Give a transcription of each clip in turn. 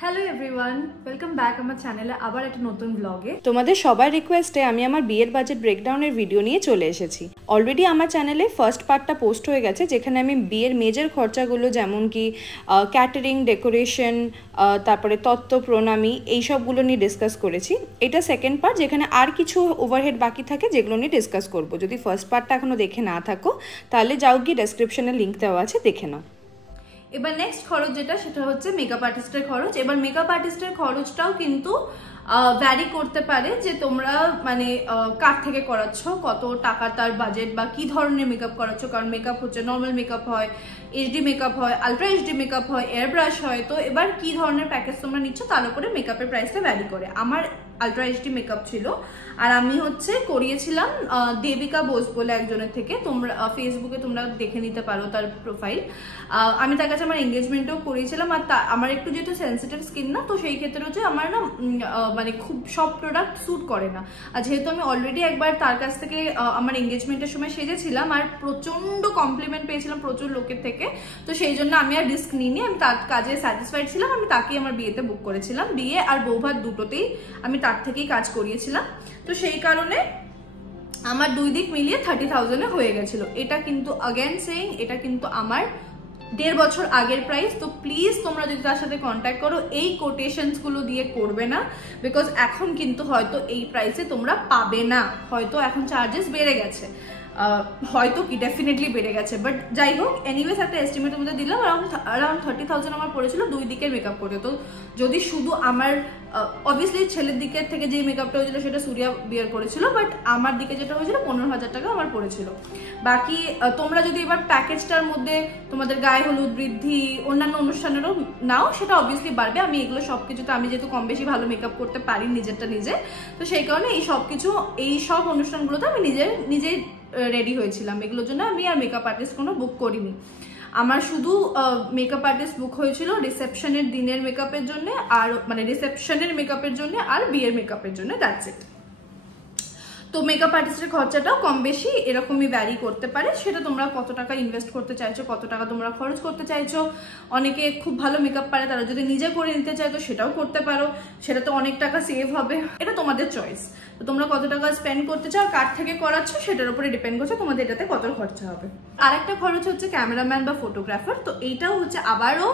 Hello everyone, welcome back আমার চ্যানেলে আবার একটা নতুন ব্লগে। তোমাদের সবার রিকোয়েস্টে আমি আমার বিয়ের বাজেট ব্রেকডাউনের ভিডিও নিয়ে চলে এসেছি। অলরেডি আমার চ্যানেলে ফার্স্ট পার্টটা পোস্ট হয়ে গেছে, যেখানে আমি বিয়ের মেজর খরচাগুলো যেমন কি ক্যাটারিং, ডেকোরেশন, তারপরে তত্ত্ব, প্রণামী, এইসবগুলো নিয়ে ডিসকাস করেছি। এটা সেকেন্ড পার্ট, যেখানে আর কিছু ওভারহেড বাকি থাকে যেগুলো নিয়ে ডিসকাস করব। যদি ফার্স্ট পার্টটা এখনও দেখে না থাকো তাহলে যাও গিয়ে ডেসক্রিপশনে লিঙ্ক দেওয়া আছে, দেখে নাও। এবার নেক্সট খরচ সেটা হচ্ছে মেকআপ আর্টিস্টের খরচ। এবার মেকআপ আর্টিস্টের খরচটাও কিন্তু ভ্যারি করতে পারে, যে তোমরা মানে কার থেকে করাচ্ছ, কত টাকা তার বাজেট, বা কি ধরনের মেকআপ করাচ্ছ। কারণ মেকআপ হচ্ছে নর্মাল মেকআপ হয়, এইচডি মেকআপ হয়, আলট্রা এইচডি মেকআপ হয়, এয়ার ব্রাশ হয়। তো এবার কি ধরনের প্যাকেজ তোমরা নিচ্ছ তার উপরে মেকআপের প্রাইসটা ভ্যারি করে। আমার আলট্রা এইচডি মেকআপ ছিল, আর আমি করিয়েছিলাম দেবিকা বোস বলে একজনের থেকে। তোমরা ফেসবুকে তোমরা দেখে নিতে পারো তার প্রোফাইল। আমি তার কাছে আমার এঙ্গেজমেন্টও করিয়েছিলাম। আর আমার একটু যেহেতু সেন্সিটিভ স্কিন না, তো সেই ক্ষেত্রে হচ্ছে আমার না মানে খুব সব প্রোডাক্ট স্যুট করে না। আর যেহেতু আমি অলরেডি একবার তার কাছ থেকে আমার এঙ্গেজমেন্টের সময় সেজেছিলাম, আর প্রচন্ড কমপ্লিমেন্ট পেয়েছিলাম প্রচুর লোকের থেকে, তো সেই জন্য আমি আর রিস্ক নিইনি। আমি তার কাজে স্যাটিসফাইড ছিলাম, আমি তাকেই আমার বিয়েতে বুক করেছিলাম। বিয়ে আর বৌভাত দুটোতেই আমি তার থেকেই কাজ করিয়েছিলাম। তো সেই কারণে আমার দুই দিক মিলিয়ে 30,000-এ হয়ে গেছিল। এটা কিন্তু অ্যাগেন সেইং, এটা কিন্তু আমার 1.5 বছর আগের প্রাইস। তো প্লিজ তোমরা যদি তার সাথে কন্ট্যাক্ট করো, এই কোটেশনস গুলো দিয়ে করবে না, বিকজ এখন কিন্তু হয়তো এই প্রাইসে তোমরা পাবে না। হয়তো এখন চার্জেস বেড়ে গেছে, হয়তো কি ডেফিনেটলি বেড়ে গেছে, বাট যাই হোক, এনিওয়েজ একটা এস্টিমেট তোমাদের দিলাম। অ্যারাউন্ড 30,000 আমার পড়েছিল দুই দিকের মেকআপ করতে। তো যদি শুধু আমার অবভিয়াসলি ছেলের দিকের থেকে যে মেকআপটা হয়েছিল সেটা সূর্যা বিয়ার করেছিল, বাট আমার দিকে যেটা হয়েছিল 15,000 টাকা আমার পড়েছিল। বাকি তোমরা যদি এবার প্যাকেজটার মধ্যে তোমাদের গায়ে হলুদ, বৃদ্ধি, অন্যান্য অনুষ্ঠানেরও নাও, সেটা অবভিয়াসলি বাড়বে। আমি এগুলো সবকিছুতে আমি যেহেতু কম বেশি ভালো মেকআপ করতে পারি নিজেরটা নিজে, তো সেই কারণে এই সব অনুষ্ঠানগুলোতে আমি নিজেই রেডি হয়েছিলাম। এগুলোর জন্য আমি আর মেকআপ আর্টিস্ট কোনো বুক করিনি। আমার শুধু মেকআপ আর্টিস্ট বুক হয়েছিল রিসেপশনের দিনের মেকআপের জন্য, আর মানে রিসেপশনের মেকআপের জন্য আর বিয়ের মেকআপের জন্য, দ্যাটস ইট। তো মেকআপ আর্টিস্টের খরচাটাও কম বেশি এরকমই ভ্যারি করতে পারে। সেটা তোমরা কত টাকা ইনভেস্ট করতে চাইছো, কত টাকা তোমরা খরচ করতে চাইছো। অনেকে খুব ভালো মেকআপ পারে, তারা যদি নিজে করে নিতে চায় তো সেটাও করতে পারো, সেটা তো অনেক টাকা সেভ হবে। এটা তোমাদের চয়েস। তো তোমরা কত টাকা স্পেন্ড করতে চাও, কার থেকে করাচ্ছ, সেটার উপরে ডিপেন্ড করছে তোমাদের এটাতে কত খরচা হবে। আরেকটা খরচ হচ্ছে ক্যামেরাম্যান বা ফটোগ্রাফার। তো এইটাও হচ্ছে আবারও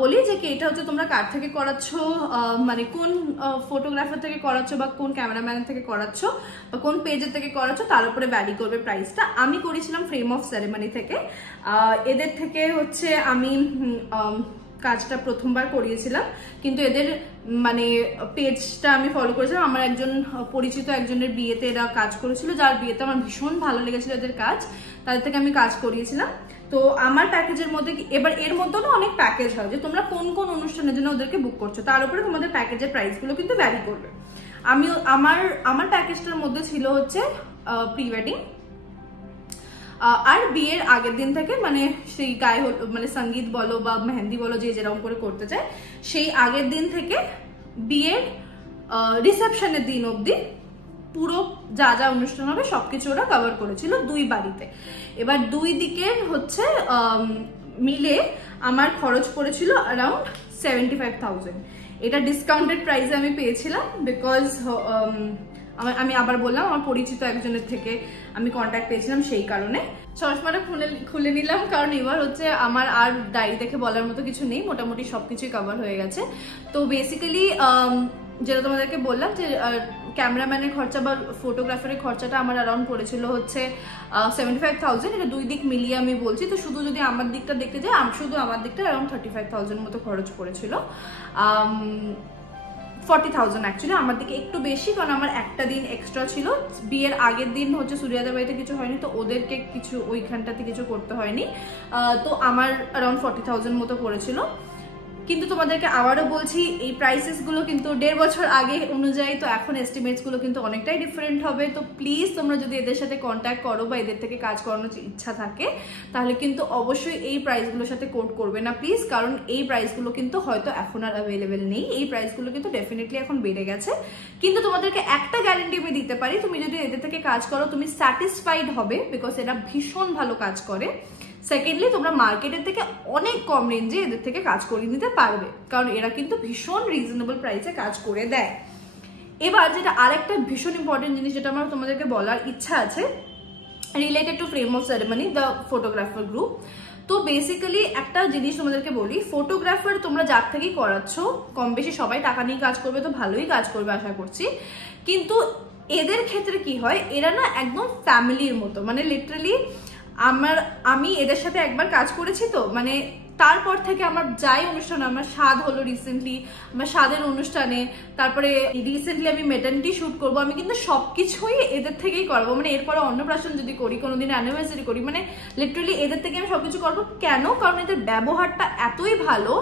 বলি যে কি, এটা হচ্ছে তোমরা কার থেকে করাচ্ছ, মানে কোন ফটোগ্রাফার থেকে করাচ্ছ বা কোন ক্যামেরাম্যান থেকে করাচ্ছ বা কোন পেজের থেকে করাচ্ছ, তার উপরে ভ্যারি করবে প্রাইসটা। আমি করেছিলাম ফ্রেম অফ সেরেমনি থেকে। এদের থেকে আমি কাজটা প্রথমবার করিয়েছিলাম, কিন্তু এদের মানে পেজটা আমি ফলো করেছিলাম। আমার একজন পরিচিত একজনের বিয়েতে এরা কাজ করেছিল, যার বিয়েতে আমার ভীষণ ভালো লেগেছিল এদের কাজ, তাদের থেকে আমি কাজ করিয়েছিলাম। তো আমার প্যাকেজের মধ্যে এবার এর মধ্যে না অনেক প্যাকেজ হয়, যে তোমরা কোন কোন অনুষ্ঠানের জন্য ওদেরকে বুক করছো তার উপরে তোমাদের প্যাকেজের প্রাইসগুলো কিন্তু ভ্যারি করবে। আমার প্যাকেজটার মধ্যে ছিল হচ্ছে প্রি ওয়েডিং, আর বিয়ের আগের দিন থেকে মানে সেই গায়ে মানে সঙ্গীত বলো বা মেহেন্দি বলো, যে যেরকম করে করতে চায়, সেই আগের দিন থেকে বিয়ের রিসেপশনের দিন অবধি পুরো যা যা অনুষ্ঠান হবে সবকিছু ওরা কভার করেছিল দুই বাড়িতে। এবার দুই দিকের মিলে আমার খরচ পড়েছিল অ্যারাউন্ড 75,000। এটা ডিসকাউন্টেড প্রাইসে আমি পেয়েছিলাম, বিকজ আমি আবার বললাম আমার পরিচিত একজনের থেকে আমি কন্ট্যাক্ট পেয়েছিলাম। সেই কারণে চশমাটা খুলে নিলাম, কারণ এবার আমার আর ডায়েরি দেখে বলার মতো কিছু নেই, মোটামুটি সবকিছুই কভার হয়ে গেছে। তো বেসিক্যালি যেটা তোমাদেরকে বললাম, যে ক্যামেরাম্যানের খরচা বা ফটোগ্রাফারের খরচাটা আমার অ্যারাউন্ড পড়েছিল 75,000। এটা দুই দিক মিলিয়ে আমি বলছি। তো শুধু যদি আমার দিকটা দেখতে যাই, শুধু আমার দিকটা অ্যারাউন্ড 35,000 মতো খরচ পড়েছিল। 40,000 অ্যাকচুয়ালি আমার দিকে একটু বেশি, কারণ আমার একটা দিন এক্সট্রা ছিল। বিয়ের আগের দিন সূর্যাদের বাড়িতে কিছু হয়নি, তো ওদেরকে কিছু ওইখানটাতে কিছু করতে হয়নি। তো আমার অ্যারাউন্ড 40,000 মতো পড়েছিল। কিন্তু তোমাদেরকে আবারও বলছি, এই প্রাইসেস গুলো কিন্তু 1.5 বছর আগে অনুযায়ী, তো এখন এস্টিমেটস গুলো কিন্তু অনেকটাই ডিফারেন্ট হবে। তো প্লিজ তোমরা যদি এদের সাথে কন্ট্যাক্ট করো বা এদের থেকে কাজ করানোর ইচ্ছা থাকে, তাহলে কিন্তু অবশ্যই এই প্রাইসগুলোর সাথে কোট করবে না প্লিজ, কারণ এই প্রাইসগুলো কিন্তু হয়তো এখন আর অ্যাভেলেবেল নেই। এই প্রাইসগুলো কিন্তু ডেফিনেটলি এখন বেড়ে গেছে। কিন্তু তোমাদেরকে একটা গ্যারান্টি আমি দিতে পারি, তুমি যদি এদের থেকে কাজ করো তুমি স্যাটিসফাইড হবে, বিকজ এরা ভীষণ ভালো কাজ করে। সেকেন্ডলি তোমরা মার্কেটের থেকে অনেক কম রেঞ্জে এদের থেকে কাজ করিয়ে নিতে পারবে, কারণ এরা কিন্তু ভীষণ রিজনেবল প্রাইসে কাজ করে দেয়। এবার যেটা আরেকটা ভীষণ ইম্পর্টেন্ট জিনিস যেটা আমার তোমাদেরকে বলার ইচ্ছা আছে, related to frame of ceremony the photographer group. তো বেসিক্যালি একটা জিনিস তোমাদেরকে বলি, ফটোগ্রাফার তোমরা যার থেকেই করাচ্ছ কম বেশি সবাই টাকা নিয়ে কাজ করবে, তো ভালোই কাজ করবে আশা করছি। কিন্তু এদের ক্ষেত্রে কি হয়, এরা না একদম ফ্যামিলির মতো, মানে লিটারালি আমি এদের সাথে একবার কাজ করেছি, তো মানে তারপর থেকে আমার যাই অনুষ্ঠান, আমার স্বাদ হলো রিসেন্টলি, আমার স্বাদের অনুষ্ঠানে, তারপরে রিসেন্টলি আমি মেটার্নিটি শুট করবো, আমি কিন্তু সবকিছুই এদের থেকেই করবো। মানে এরপরে অন্নপ্রাশন যদি করি, কোনোদিন অ্যানিভার্সারি করি, মানে লিটারালি এদের থেকে আমি সবকিছু করবো। কেন? কারণ এদের ব্যবহারটা এতই ভালো,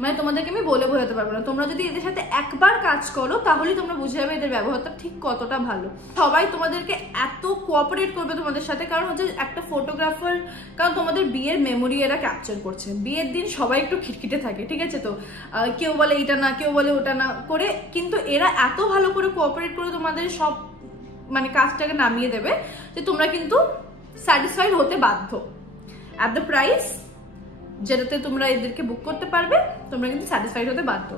মানে তোমাদেরকে আমি বলে বোঝাতে পারবো না। তোমরা যদি এদের সাথে একবার কাজ করো তাহলেই তোমরা বুঝে যাবে এদের ব্যবহারটা ঠিক কতটা ভালো। সবাই তোমাদেরকে এত কোঅপারেট করবে তোমাদের সাথে, কারণ হচ্ছে একটা ফটোগ্রাফার, কারণ তোমাদের বিয়ের মেমোরি এরা ক্যাপচার করছে। বিয়ের দিন সবাই একটু খিটখিটে থাকে, ঠিক আছে, তো কেউ বলে এটা না, কেউ বলে ওটা না করে, কিন্তু এরা এত ভালো করে কোঅপারেট করে তোমাদের সব মানে কাজটাকে নামিয়ে দেবে যে তোমরা কিন্তু স্যাটিসফাইড হতে বাধ্য। অ্যাট দ্য প্রাইস যেটাতে তোমরা এদেরকে বুক করতে পারবে, তোমরা কিন্তু স্যাটিসফাইড হতে বাধ্য।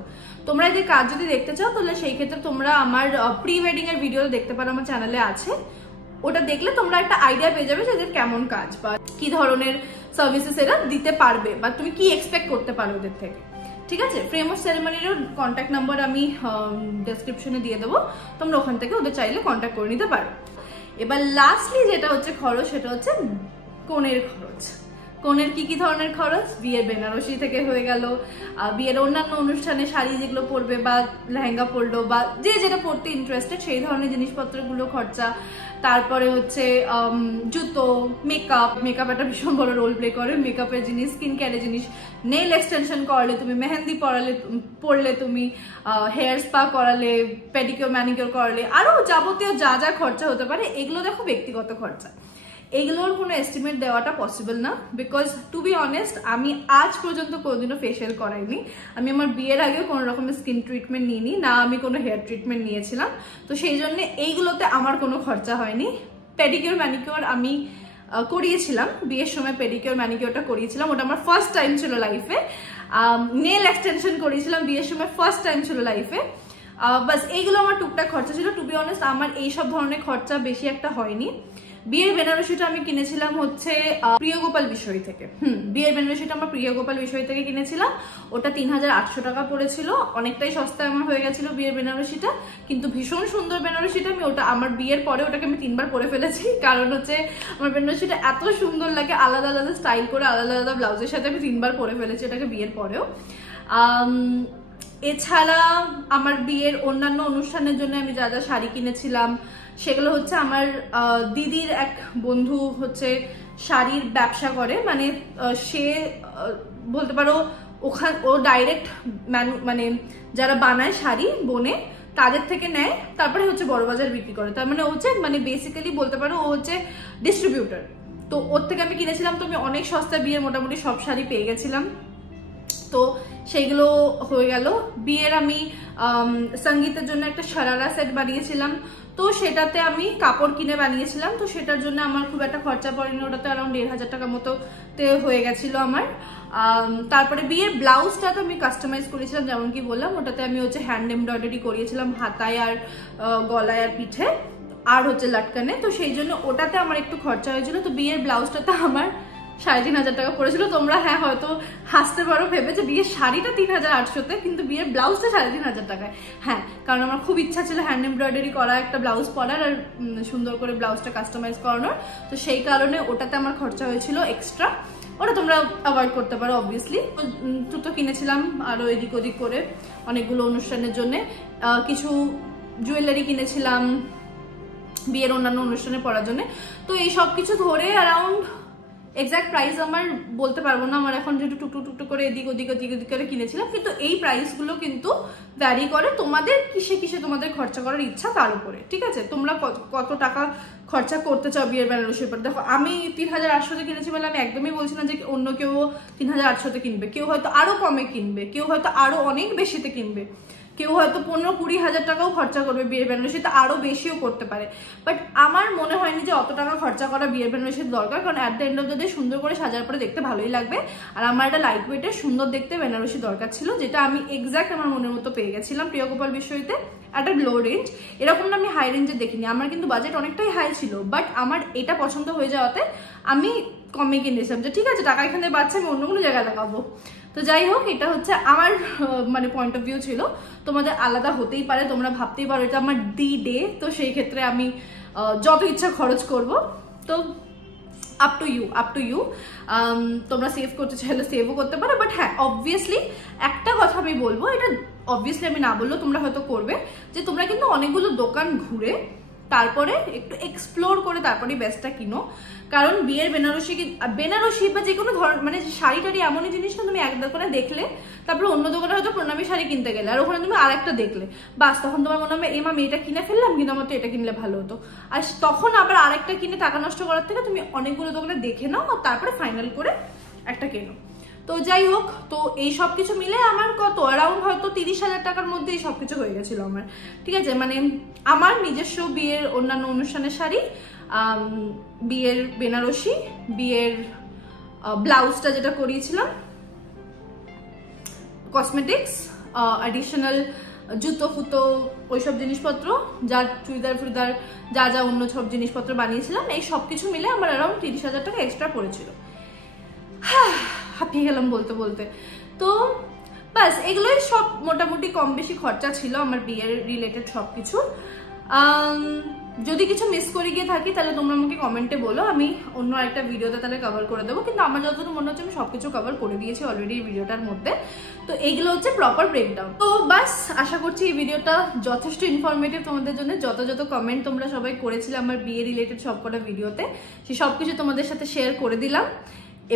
তোমরা এদের কাজ যদি দেখতে চাও তাহলে সেই ক্ষেত্রে তোমরা আমার প্রি ওয়েডিং এর ভিডিও দেখতে পারো, আমার চ্যানেলে আছে। ওটা দেখলে তোমরা একটা আইডিয়া পেয়ে যাবে যে এদের কেমন কাজ বা কি ধরনের সার্ভিসেস এরা দিতে পারবে, বা তুমি কি এক্সপেক্ট করতে পারো ওদের থেকে, ঠিক আছে। ফ্রেম অফ সেরেমনিরও কন্ট্যাক্ট নাম্বার আমি ডেসক্রিপশনে দিয়ে দেবো, তোমরা ওখান থেকে ওদের চাইলে কন্ট্যাক্ট করে নিতে পারো। এবার লাস্টলি যেটা হচ্ছে খরচ, সেটা হচ্ছে কনের খরচ। কনের কি কি ধরনের খরচ? বিয়ের বেনারসি থেকে হয়ে গেল, বিয়ের অন্যান্য অনুষ্ঠানে শাড়ি যেগুলো পরবে বা লেহেঙ্গা পরলো বা যে যেটা পরতে ইন্টারেস্টেড সেই ধরনের জিনিসপত্রগুলো খরচা। তারপরে হচ্ছে জুতো, মেকআপ একটা ভীষণ বড় রোল প্লে করে। মেকআপের জিনিস, স্কিন কেয়ারের জিনিস, নেল এক্সটেনশন করালে তুমি, মেহেন্দি পরলে তুমি, হেয়ার স্পা করালে, পেডিকিওর ম্যানিকিওর করালে, আরো যাবতীয় যা যা খরচা হতে পারে, এগুলো দেখো ব্যক্তিগত খরচা। এইগুলোর কোনো এস্টিমেট দেওয়াটা পসিবল না, বিকজ টু বি অনেস্ট আমি আজ পর্যন্ত কোনোদিনও ফেশিয়াল করাইনি। আমি আমার বিয়ের আগেও কোনো রকমের স্কিন ট্রিটমেন্ট নিইনি, না আমি কোনো হেয়ার ট্রিটমেন্ট নিয়েছিলাম, তো সেই জন্য এইগুলোতে আমার কোনো খরচা হয়নি। পেডিকিওর ম্যানিকিওর আমি করিয়েছিলাম বিয়ের সময়, পেডিকিওর ম্যানিকিওরটা করিয়েছিলাম, ওটা আমার ফার্স্ট টাইম ছিল লাইফে। নেল এক্সটেনশন করিয়েছিলাম বিয়ের সময়, ফার্স্ট টাইম ছিল লাইফে। বাস এইগুলো আমার টুকটাক খরচা ছিল। টু বি অনেস্ট আমার এইসব ধরনের খরচা বেশি একটা হয়নি। বিয়ের বেনারসিটা আমি কিনেছিলাম হচ্ছে প্রিয়গোপাল বিষয় থেকে। বিয়ের বেনারসিটা আমার প্রিয়গোপাল বিষয় থেকে কিনেছিলাম, ওটা 3800 টাকা পড়েছিল, অনেকটাই সস্তায় আমার হয়ে গেছিল বিয়ের বেনারসিটা। কিন্তু ভীষণ সুন্দর বেনারসিটা, আমি ওটা আমার বিয়ের পরে ওটাকে আমি 3বার পরে ফেলেছি, কারণ হচ্ছে আমার বেনারসিটা এত সুন্দর লাগে, আলাদা আলাদা স্টাইল করে আলাদা আলাদা ব্লাউজের সাথে আমি 3বার পরে ফেলেছি এটাকে বিয়ের পরেও। এছাড়া আমার বিয়ের অন্যান্য অনুষ্ঠানের জন্য আমি যা যা শাড়ি কিনেছিলাম সেগুলো হচ্ছে আমার দিদির এক বন্ধু হচ্ছে শাড়ির ব্যবসা করে, মানে সে বলতে পারো ও ডাইরেক্ট মানে যারা বানায় শাড়ি বনে তাদের থেকে নেয়, তারপরে হচ্ছে বড় বাজার বিক্রি করে। তার মানে ও হচ্ছে মানে বেসিক্যালি বলতে পারো ও হচ্ছে ডিস্ট্রিবিউটার। তো ওর থেকে আমি কিনেছিলাম, তো আমি অনেক সস্তায় বিয়ের মোটামুটি সব শাড়ি পেয়ে গেছিলাম, তো সেইগুলো হয়ে গেল। বিয়ের আমি সঙ্গীতের জন্য একটা শারারা সেট বানিয়েছিলাম, তো সেটাতে আমি কাপড় কিনে বানিয়েছিলাম, তো সেটার জন্য আমার খুব একটা খরচা পড়েনি, ওটাতে অ্যারাউন্ড 1500 টাকা মতোতে হয়ে গেছিল আমার। তারপরে বিয়ের ব্লাউজটা তো আমি কাস্টমাইজ করেছিলাম, যেমন কি বললাম, ওটাতে আমি হচ্ছে হ্যান্ড এমব্রয়ডারি করিয়েছিলাম হাতায় আর গলায় আর পিঠে আর হচ্ছে লাটকানে, তো সেই জন্য ওটাতে আমার একটু খরচা হয়েছিল। তো বিয়ের ব্লাউজটাতে আমার 3500 টাকা পড়েছিল। তোমরা হ্যাঁ হয়তো হাসতে পারো ভেবে যে বিয়ের শাড়িটা 3800-তে, কিন্তু বিয়ের ব্লাউজটা 3500 টাকায়। হ্যাঁ, কারণ আমার খুব ইচ্ছা ছিল হ্যান্ড এমব্রয়ডারি করা একটা ব্লাউজ পরার আর সুন্দর করে ব্লাউজটা কাস্টমাইজ করানোর, তো সেই কারণে ওটাতে আমার খরচা হয়েছিল এক্সট্রা। ওটা তোমরা অ্যাভয়েড করতে পারো অবভিয়াসলি। তো কিনেছিলাম আরো এদিক ওদিক করে অনেকগুলো অনুষ্ঠানের জন্য, কিছু জুয়েলারি কিনেছিলাম বিয়ের অন্যান্য অনুষ্ঠানে পরার জন্য। তো এই সব কিছু ধরে অ্যারাউন্ড এক্সাক্ট প্রাইস আমার বলতে পারবো না, আমার এখন যেটু টুকটুক করে এদিক ওদিক করে কিনেছিলাম, কিন্তু এই প্রাইসগুলো কিন্তু ভ্যারি করে তোমাদের কিসে কিসে তোমাদের খরচা করার ইচ্ছা তার উপরে, ঠিক আছে। তোমরা কত টাকা খরচা করতে চাও বিয়ের বেনারসির উপর। দেখো আমি 3800-তে কিনেছি বলে আমি একদমই বলছি না যে অন্য কেউ 3800-তে কিনবে, কেউ হয়তো আরো কমে কিনবে, কেউ হয়তো আরো অনেক বেশিতে কিনবে, কেউ হয়তো 15-20 হাজার টাকাও খরচা করবে বিয়ের বেনারসিতে, আরো বেশিও করতে পারে। বাট আমার মনে হয়নি যে অত টাকা খরচা করা বিয়ের বেনারসির দরকার, কারণ at the end of the day সুন্দর করে সাজার পরে দেখতে ভালোই লাগবে। আর আমার একটা লাইট ওয়েটের সুন্দর দেখতে বেনারসি দরকার ছিল, যেটা আমি এক্স্যাক্ট আমার মনের মতো পেয়ে গেছিলাম প্রিয় গোপাল বিশ্বজিতে। একটা লো রেঞ্জ, এরকম না আমি হাই রেঞ্জে দেখিনি, আমার কিন্তু বাজেট অনেকটাই হাই ছিল, বাট আমার এটা পছন্দ হয়ে যাওয়াতে আমি কমে কিনেছিলাম যে ঠিক আছে টাকা এখানে বাঁচছে, আমি অন্য কোনো জায়গায় লাগাবো। তো যাই হোক, এটা হচ্ছে আমার মানে পয়েন্ট অফ ভিউ ছিল, তোমাদের আলাদা হতেই পারে, তোমরা ভাবতেই পারো এটা আমার ডে, তো সেই ক্ষেত্রে আমি যত ইচ্ছা খরচ করব। তো আপ টু ইউ তোমরা সেভ করতে চাইলে সেভও করতে পারো। বাট হ্যাঁ, অবভিয়াসলি একটা কথা আমি বলবো, এটা অবভিয়াসলি আমি না বললেও তোমরা হয়তো করবে, যে তোমরা কিন্তু অনেকগুলো দোকান ঘুরে তারপরে একটু এক্সপ্লোর করে তারপরেই বেস্টটা কিনো। কারণ বিয়ের বেনারসি বা যে কোনো ধরনের মানে শাড়ি টাড়ি এমনই জিনিস না, তুমি এক দোকানে দেখলে তারপরে অন্য দোকানে হয়তো প্রণামী শাড়ি কিনতে গেলে আর ওখানে তুমি আরেকটা দেখলে, বাস তখন তোমার মনে হবে আমি এটা কিনে ফেললাম, কিন্তু আমার তো এটা কিনলে ভালো হতো। আর তখন আবার আরেকটা কিনে টাকা নষ্ট করার থেকে তুমি অনেকগুলো দোকানে দেখে নাও আর তারপরে ফাইনাল করে একটা কেনো। তো যাই হোক, তো এই সব কিছু মিলে আমার কত অ্যারাউন্ড হয়তো 30,000 টাকার মধ্যে এই সবকিছু হয়ে গেছিল আমার, ঠিক আছে। মানে আমার নিজস্ব বিয়ের অন্যান্য অনুষ্ঠানের শাড়ি, বিয়ের বেনারসি, বিয়ের ব্লাউজটা যেটা করিয়েছিলাম, কসমেটিক্স, অ্যাডিশনাল জুতো ফুতো ওইসব জিনিসপত্র, যা চুড়িদার ফুড়িদার যা যা অন্য সব জিনিসপত্র বানিয়েছিলাম, এই সব কিছু মিলে আমার অ্যারাউন্ড 30,000 টাকা এক্সট্রা পড়েছিল। হাঁপিয়ে গেলাম বলতে বলতে। তো বাস এগুলোই সব মোটামুটি কম বেশি খরচা ছিল আমার বিয়ের রিলেটেড সবকিছু। যদি কিছু মিস করে গিয়ে থাকি তাহলে তোমরা আমাকে কমেন্টে বলো, আমি অন্য একটা ভিডিওতে তাহলে কভার করে দেবো। কিন্তু আমার যতটুকু মনে হচ্ছে আমি সবকিছু কভার করে দিয়েছি অলরেডি এই ভিডিওটার মধ্যে। তো এইগুলো হচ্ছে প্রপার ব্রেকডাউন। তো বাস আশা করছি এই ভিডিওটা যথেষ্ট ইনফরমেটিভ তোমাদের জন্য। যত কমেন্ট তোমরা সবাই করেছিলে আমার বিয়ে রিলেটেড সবকটা ভিডিওতে, সে সবকিছু তোমাদের সাথে শেয়ার করে দিলাম।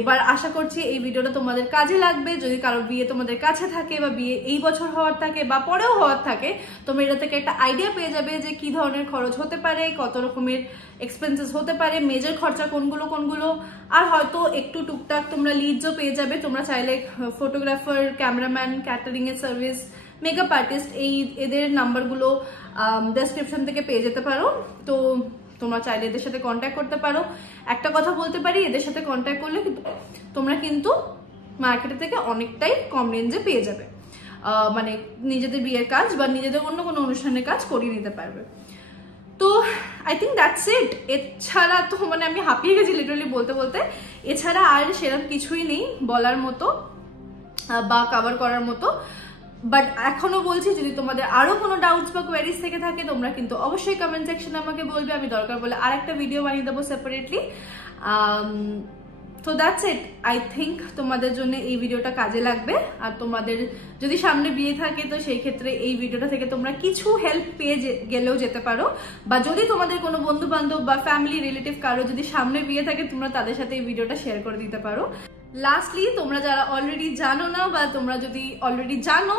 এবার আশা করছি এই ভিডিওটা তোমাদের কাজে লাগবে। যদি কারো বিয়ে তোমাদের কাছে থাকে বা বিয়ে এই বছর হওয়ার থাকে বা পরেও হওয়ার থাকে, তোমরা এটা থেকে একটা আইডিয়া পেয়ে যাবে যে কি ধরনের খরচ হতে পারে, কত রকমের এক্সপেন্সেস হতে পারে, মেজর খরচা কোনগুলো, আর হয়তো একটু টুকটাক তোমরা লিডসও পেয়ে যাবে। তোমরা চাইলে ফটোগ্রাফার, ক্যামেরাম্যান, ক্যাটারিং এর সার্ভিস, মেকআপ আর্টিস্ট, এদের নাম্বারগুলো ডেসক্রিপশন থেকে পেয়ে যেতে পারো। তো তোমরা চাইলে এদের সাথে কন্ট্যাক্ট করতে পারো। একটা কথা বলতে পারি, এদের সাথে কন্ট্যাক্ট করলে তোমরা কিন্তু মার্কেটে থেকে অনেকটাই কম রেঞ্জে পেয়ে যাবে, মানে নিজেদের বিয়ের কাজ বা নিজেদের অন্য কোনো অনুষ্ঠানের কাজ করিয়ে নিতে পারবে। তো আই থিঙ্ক দ্যাটস ইট। এছাড়া তো মানে আমি হাঁপিয়ে গেছি লিটারালি বলতে বলতে। এছাড়া আর সেরকম কিছুই নেই বলার মতো বা কভার করার মতো। বাট এখনো বলছি, যদি তোমাদের আরো কোনো ডাউটস বা কোয়ারিজ থেকে থাকে তোমরা কিন্তু অবশ্যই কমেন্ট সেকশনে আমাকে বলবে, আমি দরকার বলে আরেকটা ভিডিও বানিয়ে দেবো সেপারেটলি। তো দ্যাটস ইট। আই থিঙ্ক তোমাদের জন্য এই ভিডিওটা কাজে লাগবে। আর তোমাদের যদি সামনে বিয়ে থাকে তো সেই ক্ষেত্রে এই ভিডিওটা থেকে তোমরা কিছু হেল্প পেয়ে গেলেও যেতে পারো। বা যদি তোমাদের কোনো বন্ধু বান্ধব বা ফ্যামিলি রিলেটিভ কারো যদি সামনে বিয়ে থাকে, তোমরা তাদের সাথে এই ভিডিওটা শেয়ার করে দিতে পারো। লাস্টলি, তোমরা যারা অলরেডি জানো না বা তোমরা যদি অলরেডি জানো,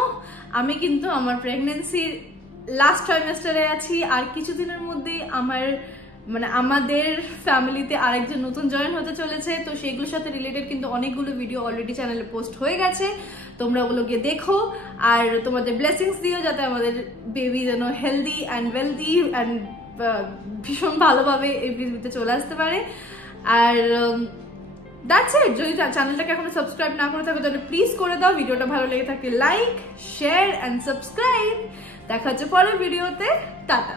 আমি কিন্তু আমার প্রেগনেন্সির লাস্ট ট্রাইমেস্টারে আছি। আর কিছুদিনের মধ্যেই আমাদের ফ্যামিলিতে আরেকজন নতুন জয়েন হতে চলেছে। তো সেইগুলোর সাথে রিলেটেড কিন্তু অনেকগুলো ভিডিও অলরেডি চ্যানেলে পোস্ট হয়ে গেছে, তোমরা ওগুলো গিয়ে দেখো। আর তোমাদের ব্লেসিংস দিও যাতে আমাদের বেবি যেন হেলদি অ্যান্ড ওয়েলদি অ্যান্ড ভীষণ ভালোভাবে এই পৃথিবীতে চলে আসতে পারে। আর দ্যাটস ইট। যদি চ্যানেলটাকে এখনো সাবস্ক্রাইব না করে থাকো তাহলে প্লিজ করে দাও। ভিডিওটা ভালো লেগে থাকলে লাইক, শেয়ার অ্যান্ড সাবস্ক্রাইব। দেখা হচ্ছে পরের ভিডিওতে। টাটা।